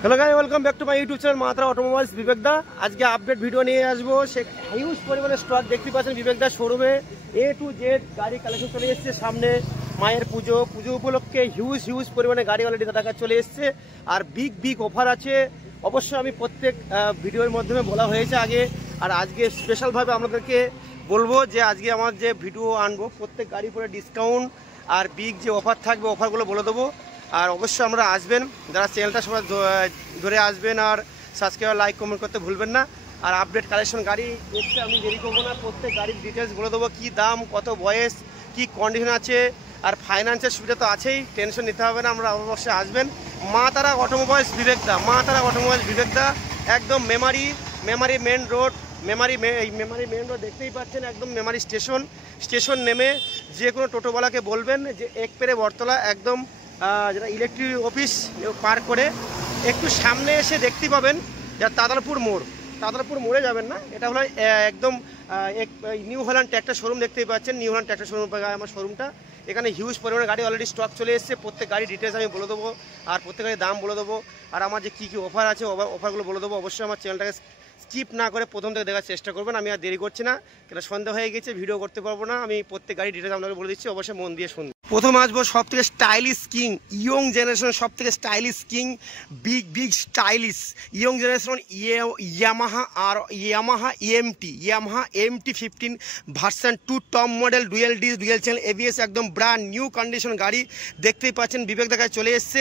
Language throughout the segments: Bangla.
Hello guys, welcome back to my YouTube channel মাত্রা অটোমোবাইলস বিবেক দা। আজকে আপডেট ভিডিও নিয়ে আসবো। সে হিউজ পরিমাণে স্টক দেখতে পাচ্ছেন বিবেক দা শোরুমে। এ টু জেড গাড়ি কালেকশন চলে এসছে। সামনে মায়ের পুজো উপলক্ষে হিউজ পরিমাণে গাড়ি অলরেডি দাদা কাছে চলে এসছে। আর বিগ অফার আছে। অবশ্যই আমি প্রত্যেক ভিডিওর মাধ্যমে বলা হয়েছে আগে, আর আজকে স্পেশালভাবে আপনাদেরকে বলবো যে আজকে আমার যে ভিডিও আনবো প্রত্যেক গাড়ি পরে ডিসকাউন্ট আর বিগ যে অফার থাকবে অফারগুলো বলে দেবো। আর অবশ্যই আমরা আসবেন, যারা চ্যানেলটা সবাই ধরে আসবেন, আর সাবস্ক্রাইব লাইক কমেন্ট করতে ভুলবেন না। আর আপডেট কালেকশন গাড়ি এসছে, আমি দেরি করবো না, প্রত্যেক গাড়ির ডিটেলস বলে দেবো, কী দাম, কত বয়স, কি কন্ডিশন আছে, আর ফাইন্যান্সের সুবিধা তো আছেই, টেনশন নিতে হবে না। আমরা অবশ্যই আসবেন। মা তারা অটোমোবাইলস বিবেক দা, একদম Memari main road, Memari main road দেখতেই পাচ্ছেন, একদম মেমারি স্টেশন নেমে যে কোনো টোটোওয়ালাকে বলবেন যে এক পেরে বটতলা, একদম যেটা ইলেকট্রিক অফিস পার করে একটু সামনে এসে দেখতে পাবেন যা তাদারপুর মোড়ে যাবেন না, এটা হলো একদম নিউ হল্যান্ড ট্র্যাক্টর শোরুম দেখতেই পাচ্ছেন। নিউ হল্যান্ড ট্র্যাক্টর শোরুম আমার শোরুমটা, এখানে হিউজ পরিমাণে গাড়ি অলরেডি স্টক চলে এসেছে। প্রত্যেক গাড়ি ডিটেলস আমি বলে দেবো, আর প্রত্যেক গাড়ির দাম বলে দেবো, আর আমার যে কী অফার আছে অফারগুলো বলে দেবো। অবশ্যই আমার চ্যানেলটাকে স্কিপ না করে প্রথম থেকে দেখার চেষ্টা করবেন। আমি আর দেরি করছি না, কেন সন্ধ্যা হয়ে গেছে, ভিডিও করতে পারবো না। আমি প্রত্যেক গাড়ি ডিটেলস আপনাকে বলে দিচ্ছি, অবশ্যই মন দিয়ে শুনুন। প্রথম আসবো সব থেকে স্টাইলিশ কিং, ইয়ং জেনারেশন সব থেকে stylish king, big stylish young generation Yamaha MT 15 version 2 top model, dual channel ABS, একদম ব্র্যান্ড নিউ কন্ডিশন গাড়ি দেখতেই পাচ্ছেন। বিবেক দেখায় চলে এসছে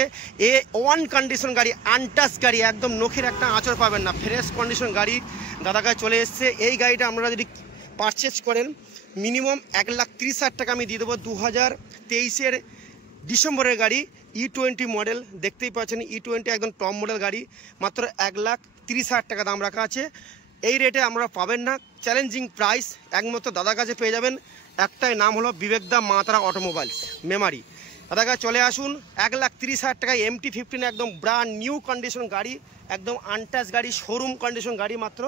ওয়ান কন্ডিশন গাড়ি, আনটাচ গাড়ি, একদম নখের একটা আঁচড় পাবেন না, ফ্রেশ কন্ডিশন গাড়ি দাদা কাছে চলে এসছে। এই গাড়িটা আপনারা যদি পারচেজ করেন মিনিমাম 1,30,000 টাকা আমি দিয়ে দেবো। 2023-এর ডিসেম্বরের গাড়ি, E20 মডেল দেখতেই পাচ্ছেন, E20 একদম টপ মডেল গাড়ি, মাত্র 1,30,000 টাকা দাম রাখা আছে। এই রেটে আমরা পাবেন না, চ্যালেঞ্জিং প্রাইস একমাত্র দাদার কাছে পেয়ে যাবেন। একটাই নাম হলো বিবেক দা মা তারা অটোমোবাইলস মেমারি। দাদার কাছে চলে আসুন। 1,30,000 টাকায় MT 15 একদম ব্র্যান্ড নিউ কন্ডিশন গাড়ি, একদম আনটাচ গাড়ি, শোরুম কন্ডিশন গাড়ি, মাত্র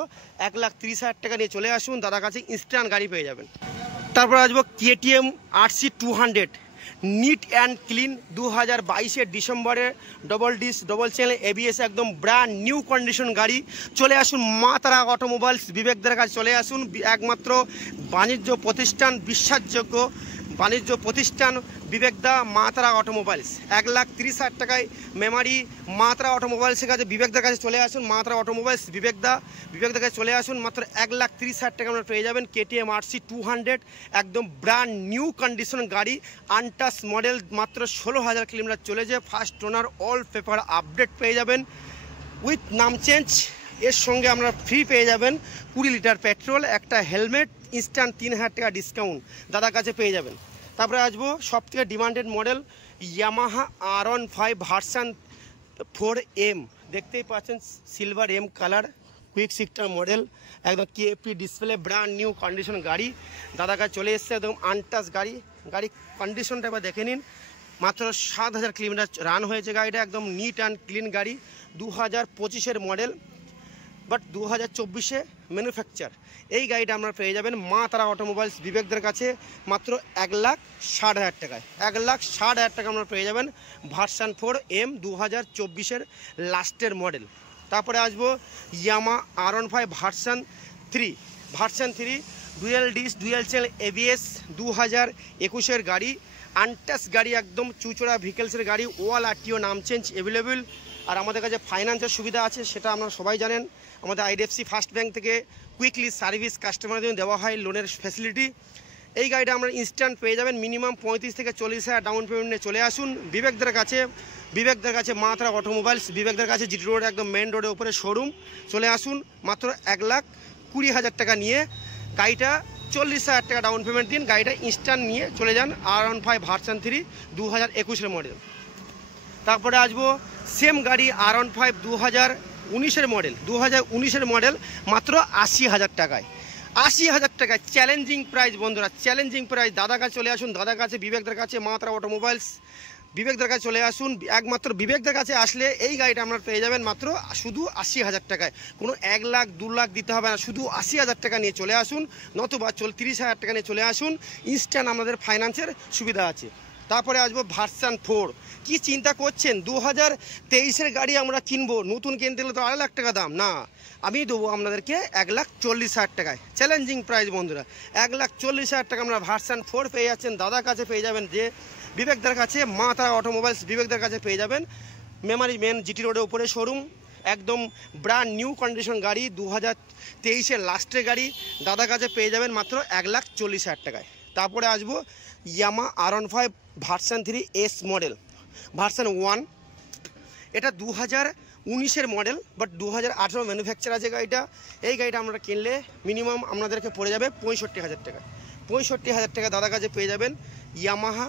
1,30,000 টাকা নিয়ে চলে আসুন। দাদার কাছে ইনস্ট্যান্ট গাড়ি পেয়ে যাবেন। তারপর আসবো KTM RC 200 neat and clean, 2022-এর ডিসেম্বরে ডবল চ্যানেল এবিএস, একদম ব্র্যান্ড নিউ কন্ডিশন গাড়ি। চলে আসুন মা তারা অটোমোবাইলস বিবেকদের কাছে চলে আসুন। একমাত্র বাণিজ্য প্রতিষ্ঠান, বিশ্বাসযোগ্য বাণিজ্য প্রতিষ্ঠান বিবেক দা মা তারা অটোমোবাইলস। 1,30,000 টাকায় মেমারি মা তারা অটোমোবাইলসের কাছে বিবেকদের কাছে চলে আসুন। মা তারা অটোমোবাইলস বিবেকদের কাছে চলে আসুন। মাত্র 1,30,000 টাকা আমরা পেয়ে যাবেন KTM RC 200, একদম ব্র্যান্ড নিউ কন্ডিশন গাড়ি, আনটাচ মডেল, মাত্র 16,000 কিলোমিটার চলেছে, first owner, all paper update পেয়ে যাবেন উইথ নাম চেঞ্জ। এর সঙ্গে আমরা ফ্রি পেয়ে যাবেন 20 লিটার পেট্রোল, একটা হেলমেট, ইনস্ট্যান্ট 3,000 টাকা ডিসকাউন্ট দাদার কাছে পেয়ে যাবেন। তারপরে আসবো সব থেকে demanded model Yamaha R15 version 4M, দেখতেই পাচ্ছেন silver M colour, quick shifter model, একদম KFP display, brand new condition গাড়ি দাদার কাছে চলে এসছে। একদম আনটাচ গাড়ি কন্ডিশনটা এবার দেখে নিন, মাত্র 7,000 কিলোমিটার রান হয়েছে গাড়িটা, একদম নিট অ্যান্ড ক্লিন গাড়ি, 2025-এর মডেল, বাট 2024-এ ম্যানুফ্যাকচার। এই গাড়িটা আপনারা পেয়ে যাবেন মা তারা অটোমোবাইলস বিবেকদের কাছে মাত্র 1,60,000 টাকায়। 1,60,000 টাকা আপনারা পেয়ে যাবেন ভার্সন 4M 2024-এর লাস্টের মডেল। তারপরে আসবো Yamaha R15 version 3 dual channel ABS, 2021-এর গাড়ি, আনটাচ গাড়ি, একদম চুচড়া ভিকেলসের গাড়ি, ওয়াল RTO নাম চেঞ্জ অ্যাভেলেবেল। আর আমাদের কাছে ফাইন্যান্সের সুবিধা আছে, সেটা আপনারা সবাই জানেন। আমাদের IDFC ফার্স্ট ব্যাংক থেকে কুইকলি সার্ভিস কাস্টমারের জন্য দেওয়া হয়, লোনের ফ্যাসিলিটি। এই গাড়িটা আমরা ইনস্ট্যান্ট পেয়ে যাবেন, মিনিমাম 35 থেকে 40,000 ডাউন পেমেন্ট নিয়ে চলে আসুন বিবেকদের কাছে মা তারা অটোমোবাইলস বিবেকদের কাছে, GT রোড একদম মেন রোডের উপরে শোরুম। চলে আসুন মাত্র 1,20,000 টাকা নিয়ে গাড়িটা, 40,000 টাকা ডাউন পেমেন্ট দিন, গাড়িটা ইনস্ট্যান্ট নিয়ে চলে যান। R15 version 3 2021-এর model. তারপরে আসবো সেম গাড়ি R15 2019-এর মডেল, মাত্র 80,000 টাকায়। 80,000 টাকায় চ্যালেঞ্জিং প্রাইস বন্ধুরা, চ্যালেঞ্জিং প্রাইস। দাদার কাছে চলে আসুন, দাদার কাছে বিবেকদের কাছে মা তারা অটোমোবাইলস বিবেকদের কাছে চলে আসুন। একমাত্র বিবেকদের কাছে আসলে এই গাড়িটা আপনারা পেয়ে যাবেন মাত্র শুধু 80,000 টাকায়। কোনো 1 লাখ 2 লাখ দিতে হবে না, শুধু 80,000 টাকা নিয়ে চলে আসুন, নতুবা 30,000 টাকা নিয়ে চলে আসুন। ইনস্ট্যান্ট আমাদের ফাইন্যান্সের সুবিধা আছে। তারপরে আসবো ভার্সন 4। কি চিন্তা করছেন 2023-এর গাড়ি আমরা কিনবো, নতুন কিনতে গেলে তো 2.5 লাখ টাকা দাম না, আমি দেবো আপনাদেরকে 1,40,000 টাকায়। চ্যালেঞ্জিং প্রাইস বন্ধুরা, 1,40,000 টাকা আমরা ভার্সন 4 পেয়ে যাচ্ছেন। দাদার কাছে পেয়ে যাবেন যে বিবেকদার কাছে, মা তারা অটোমোবাইলস বিবেকদার কাছে পেয়ে যাবেন। মেমারি মেন জিটি রোডের উপরে শোরুম, একদম ব্র্যান্ড নিউ কন্ডিশন গাড়ি, 2023-এর লাস্টের গাড়ি দাদার কাছে পেয়ে যাবেন মাত্র 1,40,000 টাকায়। তারপরে আসবো Yamaha R15 version 3 S model, version 1। এটা 2019-এর মডেল, বাট 2018 ম্যানুফ্যাকচার আছে গাড়িটা। এই গাড়িটা আমরা কিনলে মিনিমাম আপনাদেরকে পড়ে যাবে 65,000 টাকা। 65,000 টাকা দাদার কাছে পেয়ে যাবেন ইয়ামাহা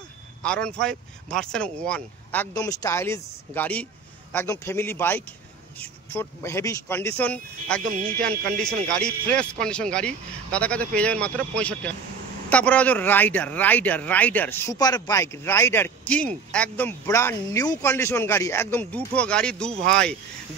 R15 ভার্সন 1। একদম স্টাইলিশ গাড়ি, একদম ফ্যামিলি বাইক, হেভি কন্ডিশন, একদম নিট অ্যান্ড কন্ডিশন গাড়ি, ফ্রেশ কন্ডিশন গাড়ি দাদার কাছে পেয়ে যাবেন মাত্র 65,000। তারপরে হচ্ছে rider super bike, rider king, একদম ব্র্যান্ড নিউ কন্ডিশন গাড়ি, একদম দুটো গাড়ি দু ভাই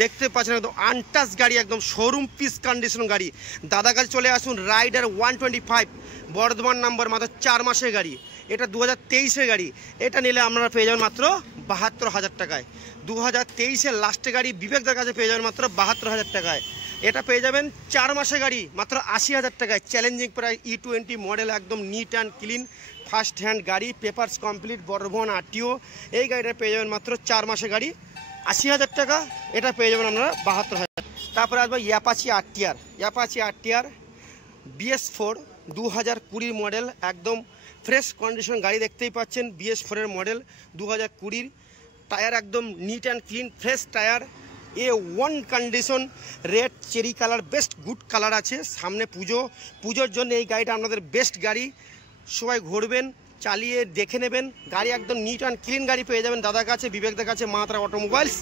দেখতে পাচ্ছেন, একদম আনটাচ গাড়ি, একদম শোরুম পিস কন্ডিশন গাড়ি। দাদার কাছে চলে আসুন। রাইডার 125 বর্ধমান নাম্বার, মাত্র 4 মাসের গাড়ি। এটা 2023-এর গাড়ি। এটা নিলে আপনারা পেয়ে যাবেন মাত্র 72,000 টাকায়। 2023-এর লাস্টের গাড়ি বিবেকদার কাছে পেয়ে যাবেন মাত্র 72,000 টাকায়। এটা পেয়ে যাবেন 4 মাসের গাড়ি মাত্র 80,000 টাকায়। চ্যালেঞ্জিং প্রাইস, E20 মডেল, একদম neat and clean, first hand গাড়ি, পেপারস কমপ্লিট, বর্ধমান RTO। এই গাড়িটা পেয়ে যাবেন মাত্র 4 মাসের গাড়ি 80,000 টাকা। এটা পেয়ে যাবেন আপনারা 72,000। তারপরে আসবো অ্যাপাচি RTR BS4 2020 মডেল, একদম ফ্রেশ কন্ডিশন গাড়ি দেখতেই পাচ্ছেন। BS4-এর মডেল 2020, টায়ার একদম neat and clean, fresh tyre, A1 condition, red cherry colour, best good colour আছে। সামনে পুজোর জন্য এই গাড়িটা আপনাদের বেস্ট গাড়ি। সবাই ঘুরবেন, চালিয়ে দেখে নেবেন। গাড়ি একদম নিট অ্যান্ড ক্লিন গাড়ি পেয়ে যাবেন দাদার কাছে, বিবেকদার কাছে, মা তারা অটোমোবাইলস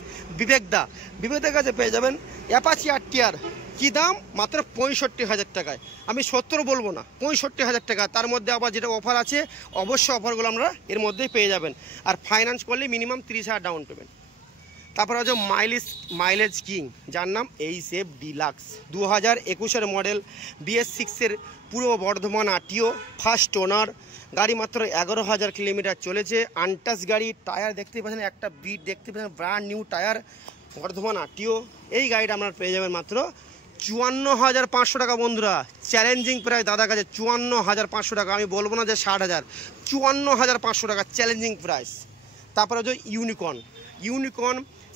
বিবেকদার কাছে পেয়ে যাবেন অ্যাপাচি RTR। কী দাম? মাত্র 65,000 টাকায়। আমি 70 বলবো না, 65,000 টাকা। তার মধ্যে আবার যেটা অফার আছে, অবশ্যই অফারগুলো আমরা এর মধ্যেই পেয়ে যাবেন। আর ফাইন্যান্স করলে মিনিমাম 30,000 ডাউন পেমেন্ট। তারপরে হচ্ছে মাইলেজ কিং, যার নাম এইচএফ ডিলাক্স, 2021-এর মডেল, BS6-এর পুরো বর্ধমান RTO, ফার্স্ট ওনার গাড়ি, মাত্র 11,000 কিলোমিটার চলেছে। আনটাচ গাড়ি, টায়ার দেখতে পাচ্ছেন, একটা বিট দেখতে পাচ্ছেন, brand new tyre, Bardhaman RTO। এই গাড়িটা আপনারা পেয়ে যাবেন মাত্র 54,500 টাকা বন্ধুরা। চ্যালেঞ্জিং প্রাইস দাদার কাছে 54,500 টাকা। আমি বলবো না যে 60,000, 54,500 টাকা চ্যালেঞ্জিং প্রাইস। তারপরে হচ্ছে ইউনিকর্ন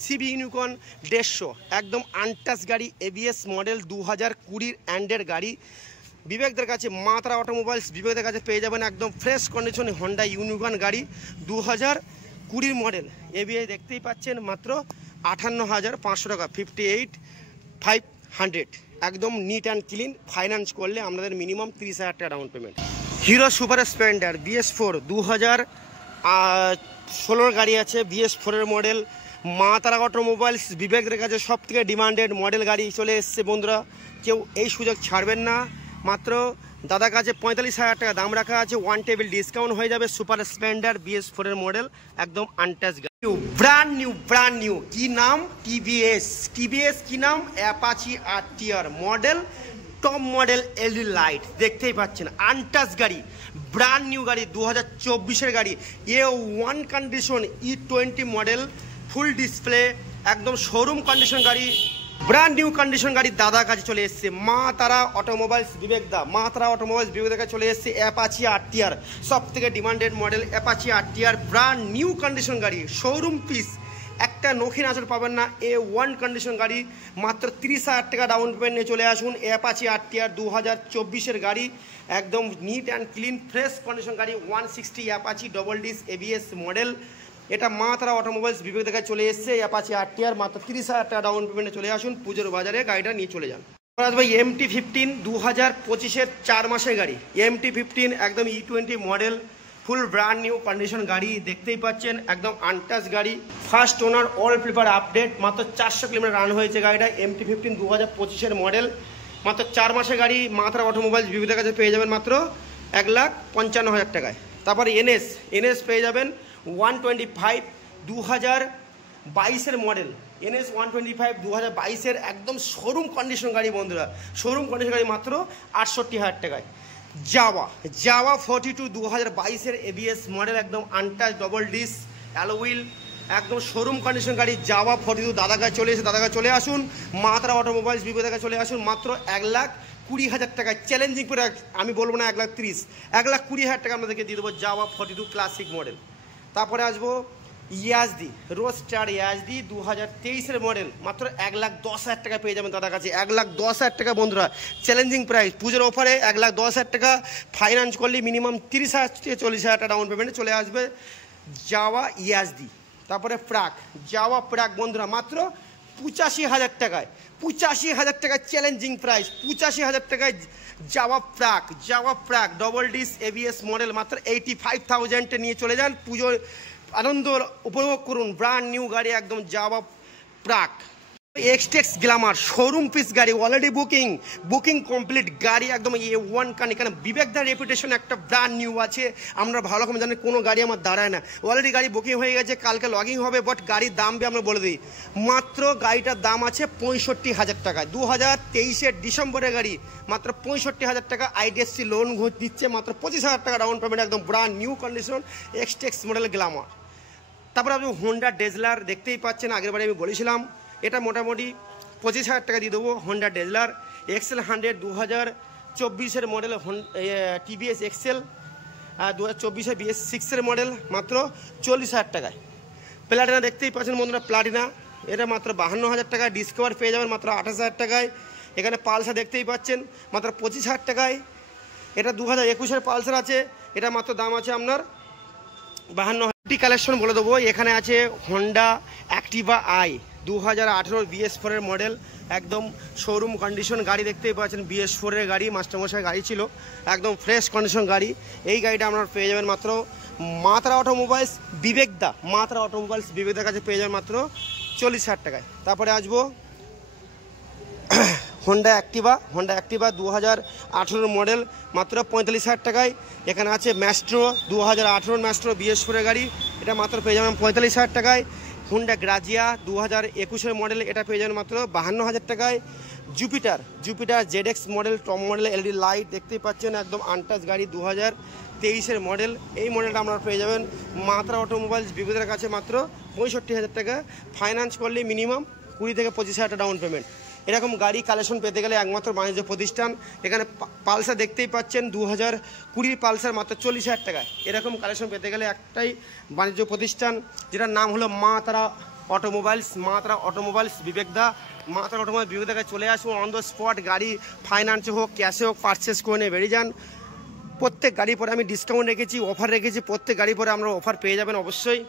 CB ইউনিকর্ন 150, একদম আনটাচ গাড়ি, ABS মডেল, 2020 অ্যান্ডের গাড়ি। বিবেকদের কাছে, মা তারা অটোমোবাইলস বিবেকদের কাছে পেয়ে যাবেন একদম ফ্রেশ কন্ডিশন হন্ডা ইউনিকর্ন গাড়ি, 2020 মডেল, ABS দেখতেই পাচ্ছেন, মাত্র 58,500 টাকা, 58,500, একদম নিট অ্যান্ড ক্লিন। ফাইন্যান্স করলে আপনাদের মিনিমাম 30,000 টাকা down payment. Hero super Splendor BS4 2016 গাড়ি আছে, BS4-এর মডেল, মা তারা অটোমোবাইলস বিবেকদের কাছে সব থেকে ডিমান্ডেড মডেল গাড়ি চলে এসছে বন্ধুরা। কেউ এই সুযোগ ছাড়বেন না। মাত্র দাদার কাছে 45,000 টাকা দাম রাখা আছে, 1 টেবিল ডিসকাউন্ট হয়ে যাবে। সুপার স্প্লেন্ডার BS4-এর মডেল, একদম আনটাচ গাড়ি, ব্র্যান্ড নিউ। কি নাম? TVS। কি নাম? Apache RTR model, top model, LED light দেখতেই পাচ্ছেন, আনটাচ গাড়ি, ব্র্যান্ড নিউ গাড়ি, 2024-এর গাড়ি, A1 condition, E20 model, full display, একদম শোরুম কন্ডিশন গাড়ি, ব্র্যান্ড নিউ কন্ডিশন গাড়ি দাদার কাছে চলে এসছে। মা তারা অটোমোবাইলস বিবেকদার কাছে চলে এসছে অ্যাপাচি RTR, সব থেকে demanded model Apache RTR, brand new condition গাড়ি, শোরুম পিস, একটা নখিন আঁচড় পাবেন না। A1 কন্ডিশন গাড়ি, মাত্র 30,000 টাকা ডাউন পেমেন্ট নিয়ে চলে আসুন। অ্যাপাচি RTR 2024-এর গাড়ি, একদম neat and clean, fresh condition গাড়ি, 160 Apache double disc ABS model. এটা মা তারা অটোমোবাইলস বিবেক থেকে চলে এসছে অ্যাপাচি RTR, মাত্র 30,000 টাকা ডাউন পেমেন্টে চলে আসুন। পুজোর বাজারে গাড়িটা নিয়ে চলে যান। ভাই MT-15 2025-এর 4 মাসের গাড়ি, MT-15 একদম E20 মডেল, ফুল ব্র্যান্ড নিউ কন্ডিশন গাড়ি দেখতেই পাচ্ছেন, একদম আনটাচ গাড়ি, first owner, all paper update, মাত্র 400 কিলোমিটার রান হয়েছে গাড়িটা। MT-15 2025-এর মডেল, মাত্র 4 মাসের গাড়ি। মা তারা অটোমোবাইলস বিবেকের কাছে পেয়ে যাবেন মাত্র 1,55,000 টাকায়। তারপর NS পেয়ে যাবেন 125 2022-এর মডেল, NS 125 2022-এর একদম শোরুম কন্ডিশন গাড়ি বন্ধুরা, শোরুম কন্ডিশন গাড়ি, মাত্র 68,000 টাকায়। জাভা 42 2022-এর এবিএস মডেল, একদম আনটাচ ডবল ডিস অ্যালোউইল, একদম শোরুম কন্ডিশন গাড়ি। জাভা 42 দাদাগায় চলে এসে, দাদাগায় চলে আসুন, মাত্রা অটোমোবাইলস বিবেদাগায় চলে আসুন। মাত্র 1,20,000 টাকায় চ্যালেঞ্জিং করে, আমি বলবো না 1,30,000, 1,20,000 টাকা আপনাদেরকে দিয়ে দেবো জাভা 42 ক্লাসিক মডেল। তারপরে আসবো ইয়াজদি, রোস্টার ইয়াজদি 2023-এর মডেল, মাত্র 1,10,000 টাকা পেয়ে যাবেন দাদার কাছে। 1,10,000 টাকা বন্ধুরা, চ্যালেঞ্জিং প্রাইস। পুজোর অফারে 1,10,000 টাকা ফাইন্যান্স করলে মিনিমাম 30,000 থেকে 40,000 টাকা ডাউন পেমেন্টে চলে আসবে জাভা ইয়াজদি। তারপরে জাভা প্রাক বন্ধুরা, মাত্র 85,000 টাকায়, 85,000 টাকা চ্যালেঞ্জিং প্রাইস। 85,000 টাকায় জাভা প্রাক ডবল ডিস এবিএস মডেল, মাত্র 85,000 নিয়ে চলে যান, পুজোর আনন্দ উপভোগ করুন। ব্র্যান্ড নিউ গাড়ি একদম জাভা প্রাক। এক্সটেক্স গ্ল্যামার শোরুম পিস গাড়ি, অলরেডি বুকিং কমপ্লিট গাড়ি, একদম A1 কানি। কারণ বিবেকদার রেপুটেশন একটা ব্র্যান্ড নিউ আছে, আমরা ভালো রকম জানি, কোনো গাড়ি আমার দাঁড়ায় না। অলরেডি গাড়ি বুকিং হয়ে গেছে, কালকে লগিং হবে। বাট গাড়ির দাম আমরা বলে দিই, মাত্র গাড়িটার দাম আছে 65,000 টাকা। 2023-এর ডিসেম্বরের গাড়ি, মাত্র 65,000 টাকা। আইডিএফসি লোন দিচ্ছে, মাত্র 25,000 টাকা ডাউন পেমেন্ট, একদম brand new condition Xtec model Glamour. তারপরে আপনি হোন্ডা ডেজলার দেখতেই পাচ্ছেন, আগের বারে আমি বলেছিলাম, এটা মোটামুটি 25,000 টাকা দিয়ে দেবো। হোন্ডা ডেজলার এক্সেল 100 2024-এর মডেল, টিভিএস এক্সেল 2024-এর BS6-এর মডেল, মাত্র 40,000 টাকায়। প্লাটিনা দেখতেই পাচ্ছেন বন্ধুরা, প্লাটিনা এটা মাত্র 52,000 টাকা। ডিসকভার পেয়ে যাবেন মাত্র 28,000 টাকায়। এখানে পালসার দেখতেই পাচ্ছেন মাত্র 25,000 টাকায়। এটা 2021-এর পালসার আছে, এটা মাত্র দাম আছে আপনার 52,000। কালেকশন বলে দেবো, এখানে আছে হোন্ডা অ্যাক্টিভা আই 2018 BS4-এর মডেল, একদম শোরুম কন্ডিশন গাড়ি দেখতেই পাচ্ছেন। BS4-এর গাড়ি, মাস্টারমশাই গাড়ি ছিল, একদম ফ্রেশ কন্ডিশন গাড়ি। এই গাড়িটা আপনার পেয়ে যাবেন মাত্র মাত্রা অটোমোবাইলস বিবেকদার কাছে পেয়ে যাবেন মাত্র 40,000 টাকায়। তারপরে আসবো হোন্ডা অ্যাক্টিভা 2018 মডেল, মাত্র 45,000 টাকায়। এখানে আছে ম্যাস্ট্রো 2018 ম্যাস্ট্রো BS4-এর গাড়ি, এটা মাত্র পেয়ে যাবেন 45,000 টাকায়। হোন্ডা গ্রাজিয়া 2021-এর মডেল, এটা পেয়ে যাবেন মাত্র 52,000 টাকায়। Jupiter ZX model, top model, LED light দেখতেই পাচ্ছেন, একদম আনটাচ গাড়ি, 2023-এর মডেল। এই মডেলটা আপনারা পেয়ে যাবেন মাত্রা অটোমোবাইলস বিবেকের কাছে মাত্র 65,000 টাকা। ফাইন্যান্স করলে মিনিমাম 20 থেকে 25,000 টাকা ডাউন পেমেন্ট। এরকম গাড়ি কালেকশন পেতে গেলে একমাত্র বাণিজ্য প্রতিষ্ঠান। এখানে পালসার দেখতেই পাচ্ছেন 2020 পালসার, মাত্র 40,000 টাকায়। এরকম কালেকশন পেতে গেলে একটাই বাণিজ্য প্রতিষ্ঠান, যেটার নাম হলো মাত্রা অটোমোবাইলস বিবেকদা। মাত্রা অটোমোবাইলস বিবেকদার কাছে চলে আসুন, অন দ্য স্পট গাড়ি ফাইন্যান্সে হোক ক্যাশে হোক পারচেস করে নিয়ে বেরিয়ে যান। প্রত্যেক গাড়ি পরে আমি ডিসকাউন্ট রেখেছি, অফার রেখেছি, প্রত্যেক গাড়ি পরে আমরা অফার পেয়ে যাবেন অবশ্যই।